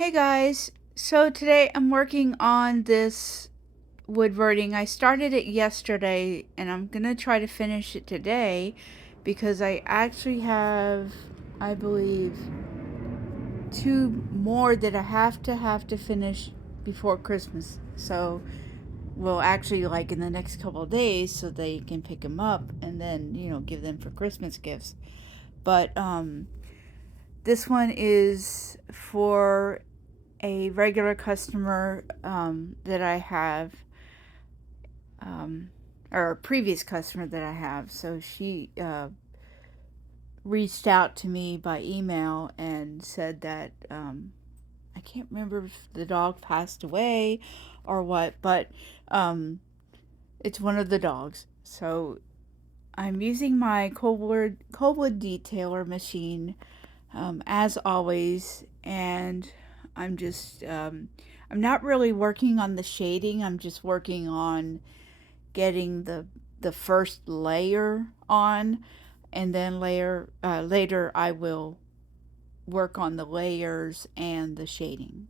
Hey guys, so today I'm working on this woodburning. I started it yesterday and I'm gonna try to finish it today because I actually have, I believe, two more that I have to finish before Christmas. So, well, actually, like in the next couple of days, so they can pick them up and then give them for Christmas gifts. But this one is for a regular customer that I have, um, or a previous customer that I have. So she reached out to me by email and said that I can't remember if the dog passed away or what, but it's one of the dogs. So I'm using my coldwood detailer machine as always, and I'm just I'm not really working on the shading. I'm just working on getting the first layer on, and then later I will work on the layers and the shading.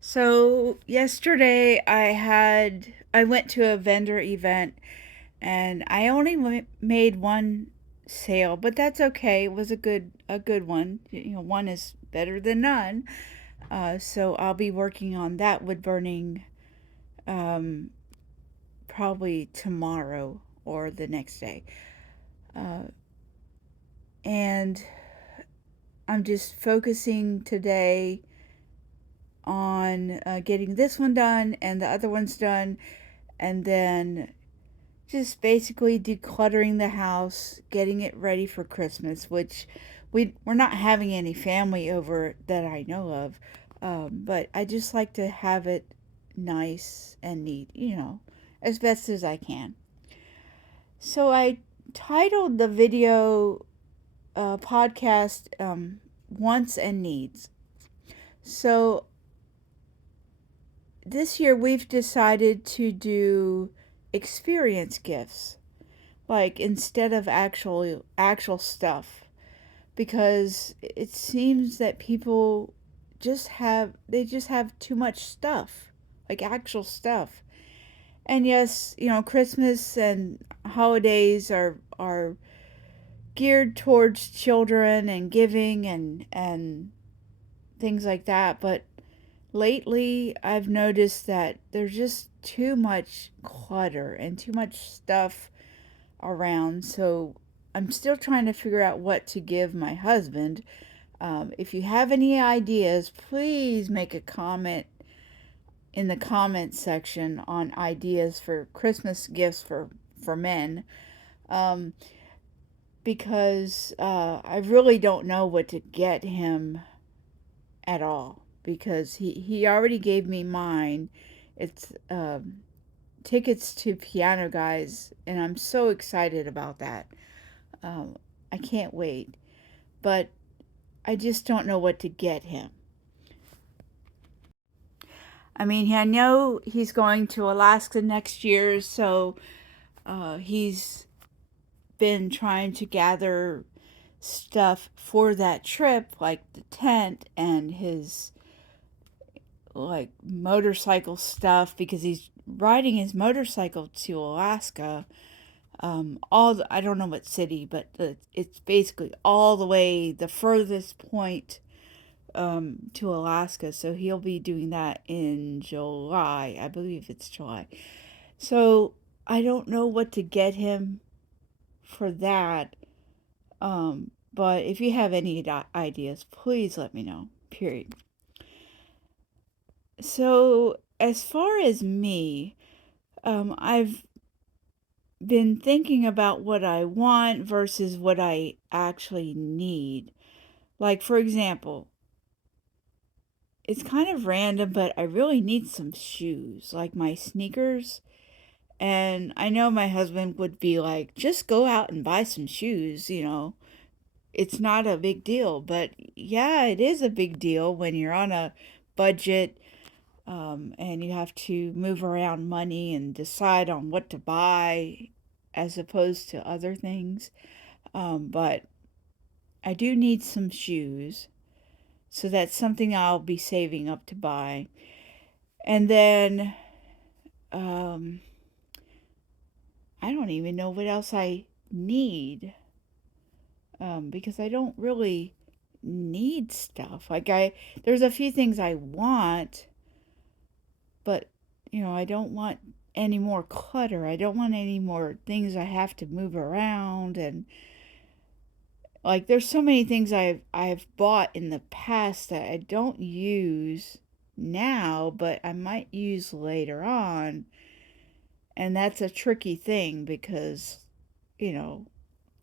So yesterday I went to a vendor event and I only made one sale, but that's okay. It was a good one. One is better than none. So I'll be working on that wood burning um, probably tomorrow or the next day. Uh, and I'm just focusing today on getting this one done and the other one's done, and then just basically decluttering the house, getting it ready for Christmas, which we're not having any family over that I know of. But I just like to have it nice and neat, as best as I can. So I titled the video podcast Wants and Needs. So this year we've decided to do experience gifts, like instead of actual stuff, because it seems that people just have too much stuff, like actual stuff. And yes, Christmas and holidays are geared towards children and giving and things like that, but lately I've noticed that there's just too much clutter and too much stuff around. So I'm still trying to figure out what to give my husband. If you have any ideas, please make a comment in the comments section on ideas for Christmas gifts for men. Um, because I really don't know what to get him at all. Because he already gave me mine. It's tickets to Piano Guys, and I'm so excited about that. Um, I can't wait. But I just don't know what to get him. I mean, I know he's going to Alaska next year, so he's been trying to gather stuff for that trip, like the tent and his like motorcycle stuff, because he's riding his motorcycle to Alaska. I don't know what city, but it's basically all the way the furthest point to Alaska. So he'll be doing that in July. I believe it's July. So I don't know what to get him for that. But if you have any ideas, please let me know. Period. So as far as me, I've been thinking about what I want versus what I actually need. Like, for example, it's kind of random, but I really need some shoes, like my sneakers. And I know my husband would be like, just go out and buy some shoes. It's not a big deal. But yeah, it is a big deal when you're on a budget, and you have to move around money and decide on what to buy as opposed to other things. But I do need some shoes. So that's something I'll be saving up to buy. And then um, I don't even know what else I need, because I don't really need stuff. There's a few things I want, but I don't want any more clutter. I don't want any more things I have to move around, and like there's so many things I've bought in the past that I don't use now, but I might use later on. And that's a tricky thing because, you know,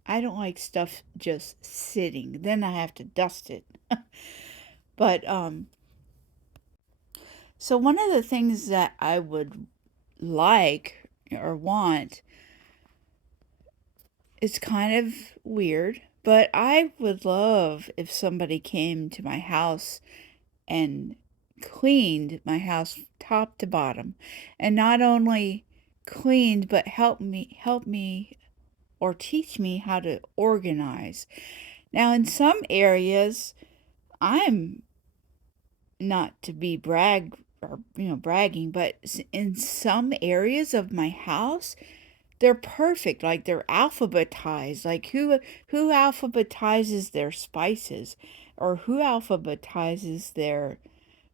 I don't like stuff just sitting. Then I have to dust it. But so one of the things that I would like or want is kind of weird, but I would love if somebody came to my house and cleaned my house top to bottom, and not only cleaned but help me or teach me how to organize. Now in some areas, I'm not to be bragging, but in some areas of my house, they're perfect. Like they're alphabetized. Like who alphabetizes their spices, or who alphabetizes their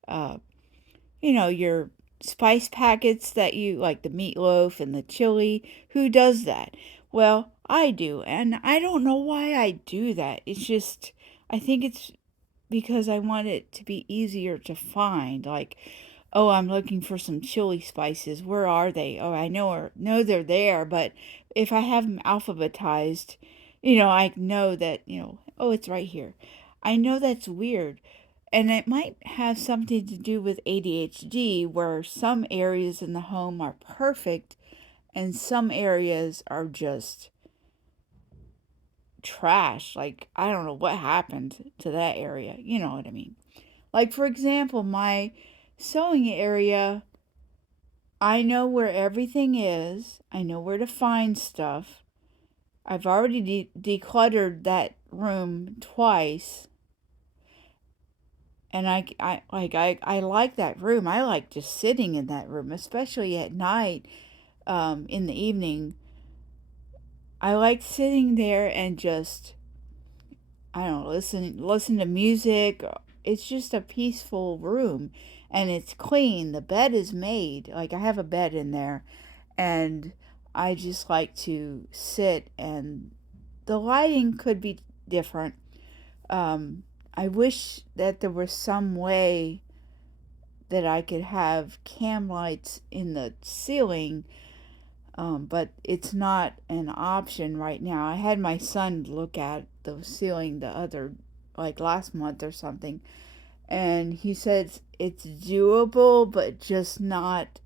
uh your spice packets that you like, the meatloaf and the chili. Who does that? Well, I do, and I don't know why I do that. It's just, I think it's because I want it to be easier to find. Like, oh, I'm looking for some chili spices. Where are they? Oh, I know they're there, but if I have them alphabetized, I know that, oh, it's right here. I know that's weird. And it might have something to do with ADHD, where some areas in the home are perfect and some areas are just trash. Like, I don't know what happened to that area. You know what I mean? Like, for example, my sewing area, I know where everything is, I know where to find stuff. I've already decluttered that room twice. And I like that room. I like just sitting in that room, especially at night, in the evening. I like sitting there and just, I don't know, listen to music. It's just a peaceful room, and it's clean. The bed is made. Like I have a bed in there, and I just like to sit, and the lighting could be different. Um, I wish that there was some way that I could have cam lights in the ceiling, but it's not an option right now. I had my son look at the ceiling like last month or something, and he said it's doable, but just not.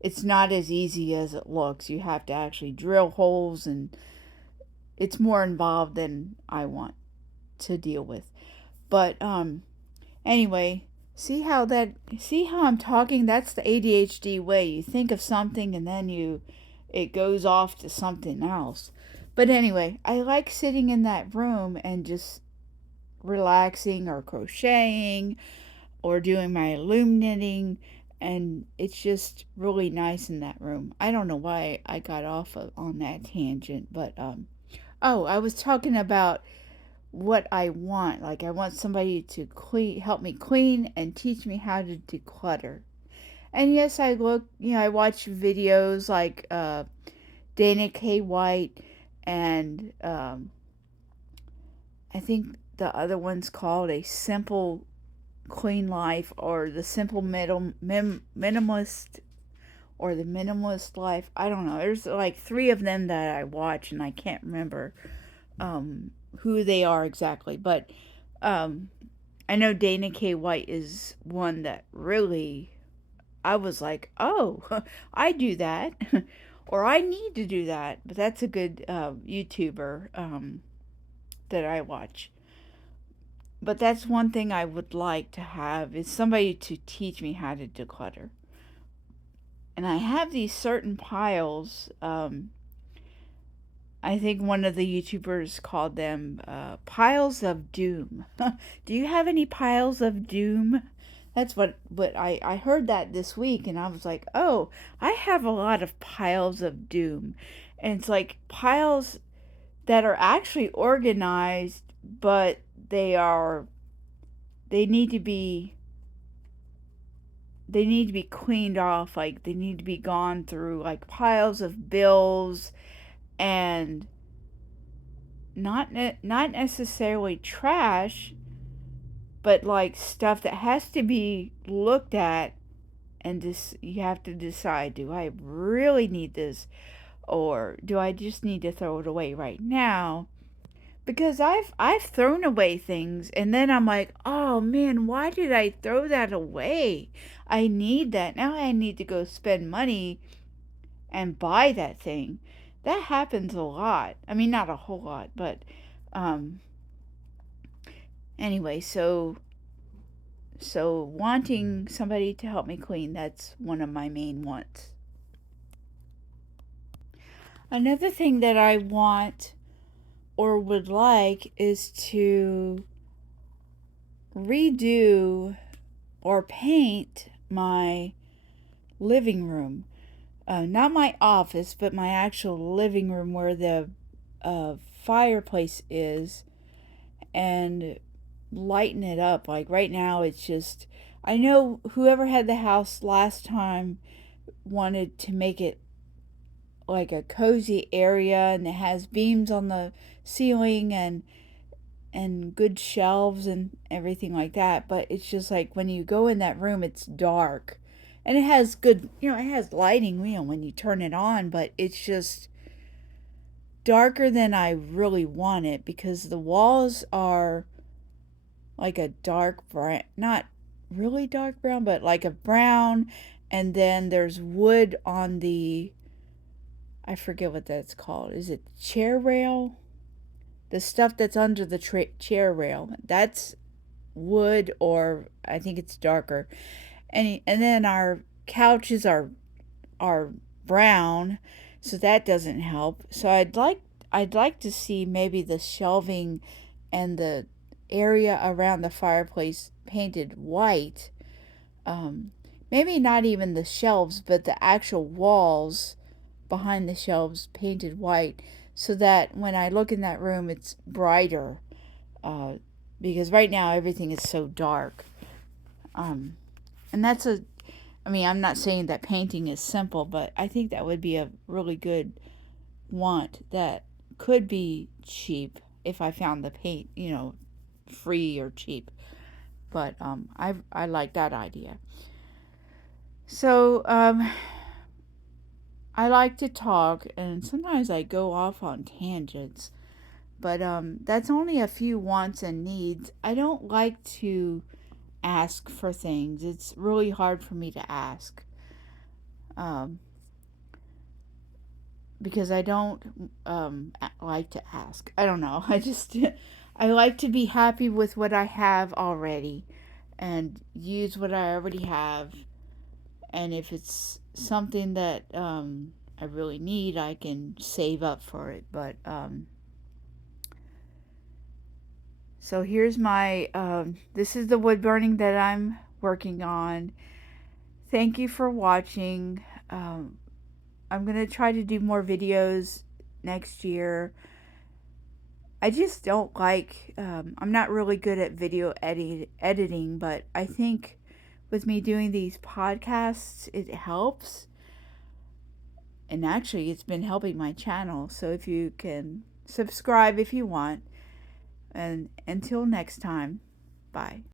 It's not as easy as it looks. You have to actually drill holes, and it's more involved than I want to deal with. But anyway, see how I'm talking? That's the ADHD way. You think of something and then it goes off to something else. But anyway, I like sitting in that room and just relaxing or crocheting or doing my loom knitting, and it's just really nice in that room. I don't know why I got on that tangent, but oh, I was talking about what I want. Like I want somebody to help me clean and teach me how to declutter. And yes, I watch videos like Dana K. White, and I think the other one's called A Simple Clean Life, or the Simple Minimalist, or the Minimalist Life. I don't know. There's like three of them that I watch, and I can't remember who they are exactly. But um, I know Dana K. White is one that really, I was like, oh, I do that, or I need to do that. But that's a good YouTuber that I watch. But that's one thing I would like to have, is somebody to teach me how to declutter. And I have these certain piles. I think one of the YouTubers called them piles of doom. Do you have any piles of doom? That's what I heard that this week, and I was like, oh, I have a lot of piles of doom. And it's like piles that are actually organized, but they are, they need to be, they need to be cleaned off. Like they need to be gone through, like piles of bills and not necessarily trash, but like stuff that has to be looked at, and this you have to decide, do I really need this, or do I just need to throw it away right now? Because I've thrown away things, and then I'm like, oh man, why did I throw that away? I need that. Now I need to go spend money and buy that thing. That happens a lot. I mean, not a whole lot, but um anyway, so wanting somebody to help me clean, that's one of my main wants. Another thing that I want or would like is to redo or paint my living room. Not my office, but my actual living room where the fireplace is, and lighten it up. Like right now, it's just, I know whoever had the house last time wanted to make it like a cozy area, and it has beams on the ceiling and good shelves and everything like that. But it's just like when you go in that room, it's dark. And it has good, it has lighting, when you turn it on, but it's just darker than I really want it, because the walls are like a dark brown, not really dark brown, but like a brown, and then there's wood on the, I forget what that's called. Is it chair rail? The stuff that's under the chair rail. That's wood, or I think it's darker. And then our couches are brown, so that doesn't help. So I'd like to see maybe the shelving and the area around the fireplace painted white. Maybe not even the shelves, but the actual walls behind the shelves painted white, so that when I look in that room, it's brighter. Uh, because right now everything is so dark. And that's a, I mean, I'm not saying that painting is simple, but I think that would be a really good want that could be cheap if I found the paint, free or cheap. But I like that idea. So I like to talk, and sometimes I go off on tangents. But that's only a few wants and needs. I don't like to ask for things. It's really hard for me to ask. Um, because I don't like to ask. I don't know. I like to be happy with what I have already and use what I already have. And if it's something that I really need, I can save up for it. But so here's my, this is the wood burning that I'm working on. Thank you for watching. I'm going to try to do more videos next year. I just don't like, I'm not really good at video editing, but I think with me doing these podcasts, it helps. And actually, it's been helping my channel. So if you can subscribe if you want. And until next time, bye.